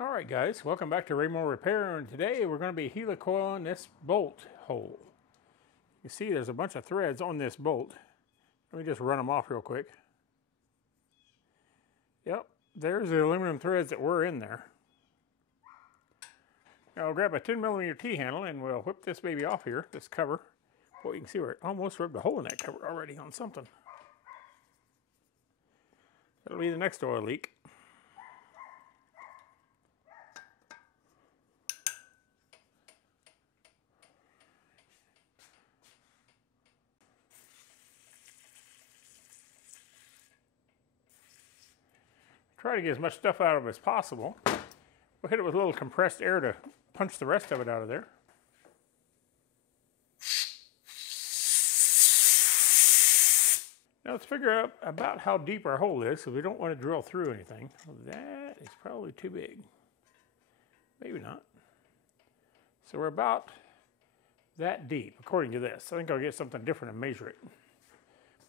Alright guys, welcome back to Raymore Repair, and today we're going to be helicoiling this bolt hole. You see there's a bunch of threads on this bolt. Let me just run them off real quick. Yep, there's the aluminum threads that were in there. Now I'll grab a 10mm T-handle and we'll whip this baby off here, this cover. Boy, you can see where it almost ripped a hole in that cover already on something. That'll be the next oil leak. Try to get as much stuff out of it as possible. We'll hit it with a little compressed air to punch the rest of it out of there. Now let's figure out about how deep our hole is, because we don't want to drill through anything. That is probably too big. Maybe not. So we're about that deep, according to this. I think I'll get something different and measure it.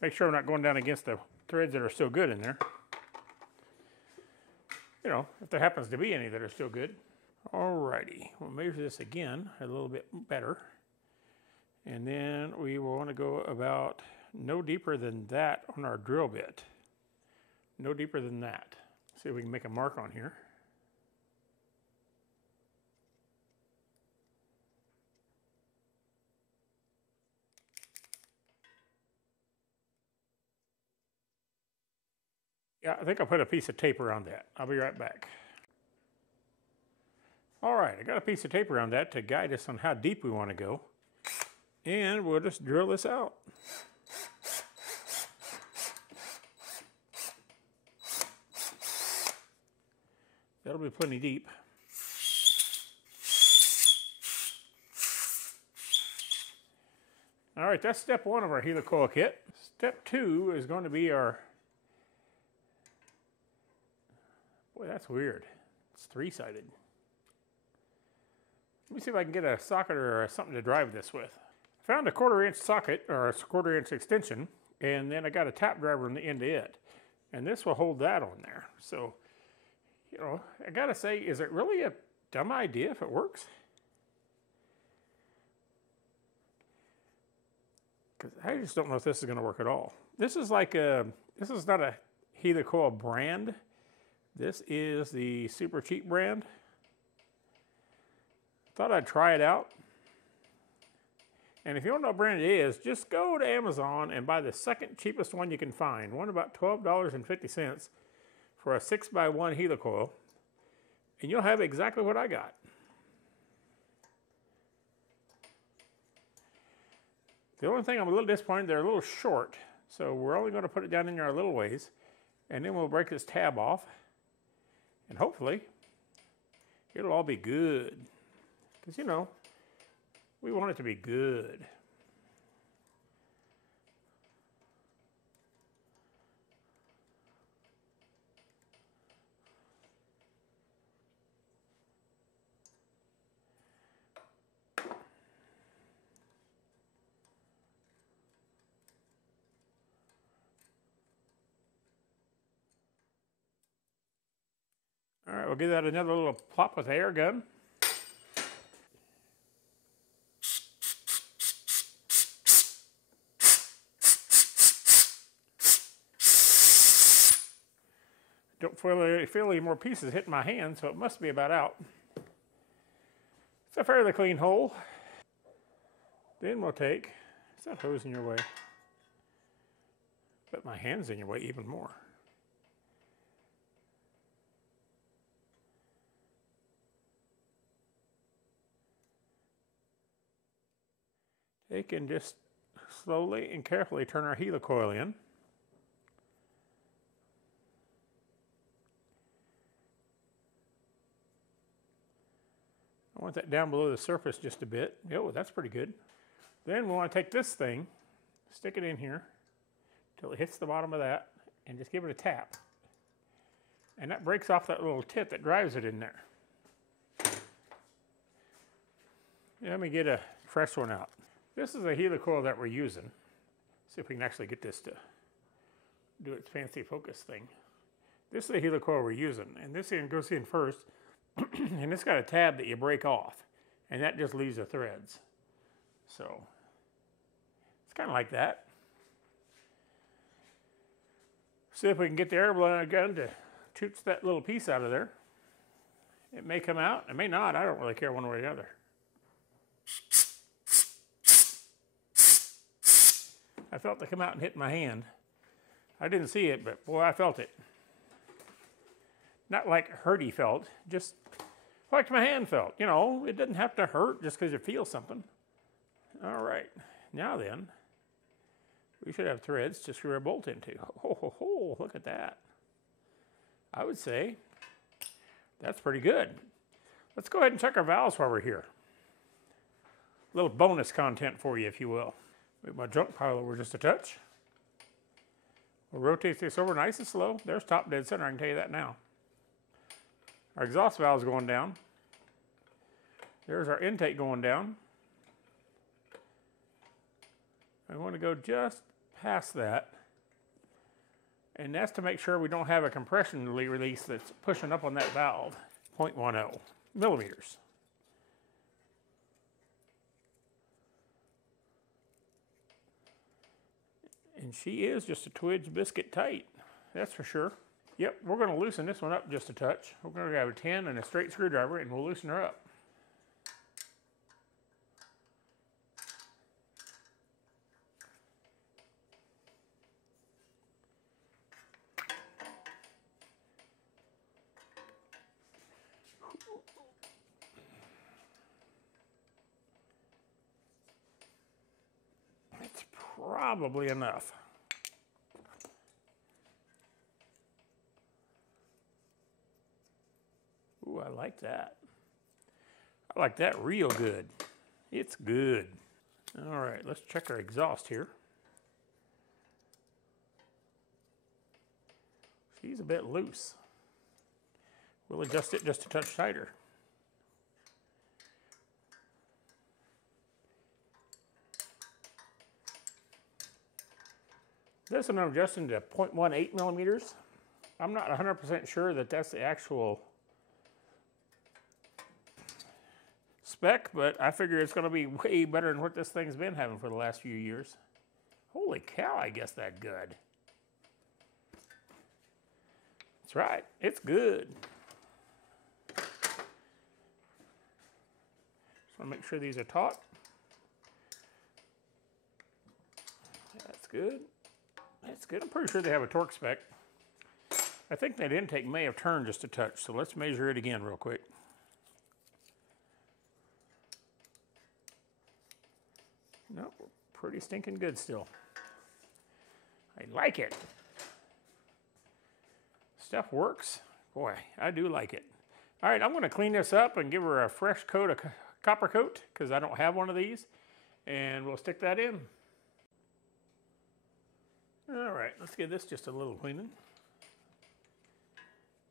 Make sure I'm not going down against the threads that are still good in there. You know, if there happens to be any that are still good. Alrighty, we'll measure this again a little bit better. And then we will want to go about no deeper than that on our drill bit. No deeper than that. See if we can make a mark on here. Yeah, I think I'll put a piece of tape around that. I'll be right back. All right, I got a piece of tape around that to guide us on how deep we want to go. And we'll just drill this out. That'll be plenty deep. All right, that's step one of our helicoil kit. Step two is going to be our... Boy, that's weird. It's three-sided. Let me see if I can get a socket or something to drive this with. I found a 1/4-inch socket, or a 1/4-inch extension, and then I got a tap driver on the end of it. And this will hold that on there. So, you know, I gotta say, is it really a dumb idea if it works? Because I just don't know if this is gonna work at all. This is like this is not a helicoil brand. This is the super cheap brand. Thought I'd try it out. And if you don't know what brand it is, just go to Amazon and buy the second cheapest one you can find. One about $12.50 for a 6x1 helicoil. And you'll have exactly what I got. The only thing I'm a little disappointed, they're a little short. So we're only going to put it down in there a little ways. And then we'll break this tab off. And hopefully, it'll all be good. Because, you know, we want it to be good. All right, we'll give that another little plop with the air gun. Don't feel any more pieces hitting my hand, so it must be about out. It's a fairly clean hole. Then we'll take, is that hose in your way? But my hand's in your way even more. Take and just slowly and carefully turn our helicoil in. I want that down below the surface just a bit. Oh, that's pretty good. Then we want to take this thing, stick it in here till it hits the bottom of that, and just give it a tap. And that breaks off that little tit that drives it in there. Let me get a fresh one out. This is a helicoil that we're using. See if we can actually get this to do its fancy focus thing. This is the helicoil we're using, and this end goes in first. and it's got a tab that you break off, and that just leaves the threads. So it's kind of like that. See if we can get the air balloon gun to shoot that little piece out of there. It may come out, it may not. I don't really care one way or the other. I felt it come out and hit my hand. I didn't see it, but boy, I felt it. Not like hurty felt, just like my hand felt. You know, it doesn't have to hurt just because you feel something. All right, now then, we should have threads to screw a bolt into. Oh, look at that. I would say that's pretty good. Let's go ahead and check our valves while we're here. A little bonus content for you, if you will. Move my junk pile over just a touch. We'll rotate this over nice and slow. There's top dead center, I can tell you that now. Our exhaust valve's going down. There's our intake going down. I want to go just past that. And that's to make sure we don't have a compression release that's pushing up on that valve. 0.10 millimeters. And she is just a twidge biscuit tight, that's for sure. Yep, we're going to loosen this one up just a touch. We're going to grab a 10 and a straight screwdriver and we'll loosen her up. That's probably enough. Ooh, I like that. I like that real good. It's good. All right, let's check our exhaust here. She's a bit loose. We'll adjust it just a touch tighter. This one I'm adjusting to 0.18 millimeters. I'm not 100% sure that that's the actual spec, but I figure it's going to be way better than what this thing's been having for the last few years. Holy cow, I guess that's good. That's right, it's good. Just want to make sure these are taut. That's good. That's good. I'm pretty sure they have a torque spec. I think that intake may have turned just a touch, so let's measure it again real quick. Nope, pretty stinking good still. I like it. Stuff works. Boy, I do like it. All right, I'm going to clean this up and give her a fresh coat of copper coat because I don't have one of these. And we'll stick that in. All right, let's give this just a little cleaning.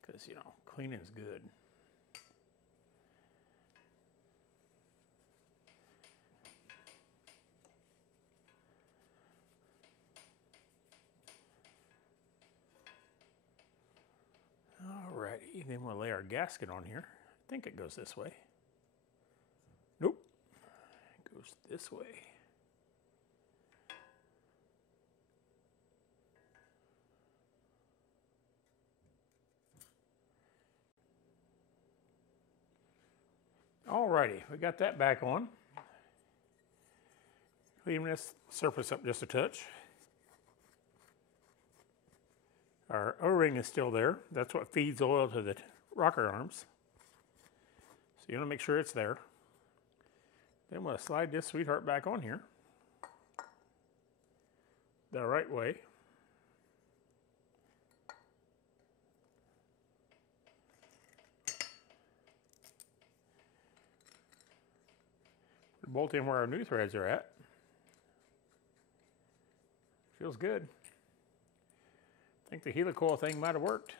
Because, you know, cleaning's good. Alrighty, then we'll lay our gasket on here. I think it goes this way. Nope, it goes this way. Alrighty, we got that back on. Cleaning this surface up just a touch. Our O-ring is still there. That's what feeds oil to the rocker arms. So you want to make sure it's there. Then we'll slide this sweetheart back on here the right way. Bolt in where our new threads are at. Feels good. I think the helicoil thing might have worked.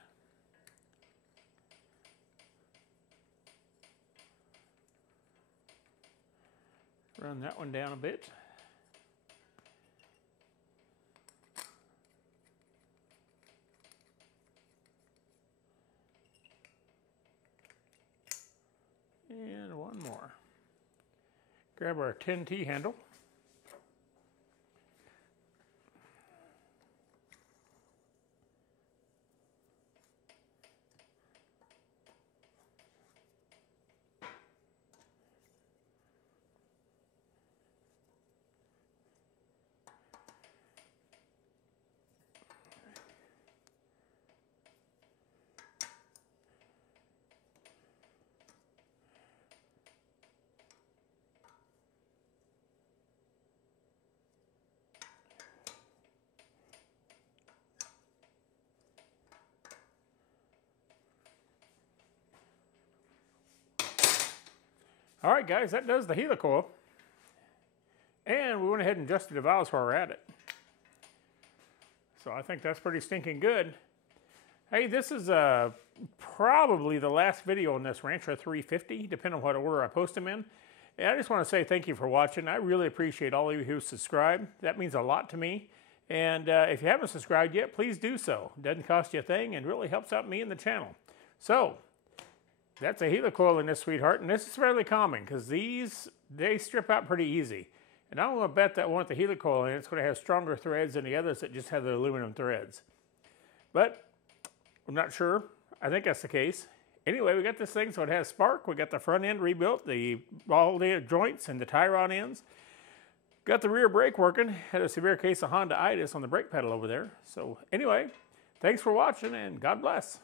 Run that one down a bit. Grab our 10T handle. All right, guys, that does the helicoil. And we went ahead and adjusted the valves while we're at it. So I think that's pretty stinking good. Hey, this is probably the last video on this Rancher 350, depending on what order I post them in. And I just want to say thank you for watching. I really appreciate all of you who subscribe. That means a lot to me. And if you haven't subscribed yet, please do so. It doesn't cost you a thing and really helps out me and the channel. So, that's a helicoil in this sweetheart, and this is fairly common because they strip out pretty easy. And I'm going to bet that one with the helicoil in it's going to have stronger threads than the others that just have the aluminum threads. But I'm not sure. I think that's the case. Anyway, we got this thing so it has spark. We got the front end rebuilt, all the joints and the tie rod ends. Got the rear brake working. Had a severe case of Honda-itis on the brake pedal over there. So anyway, thanks for watching and God bless.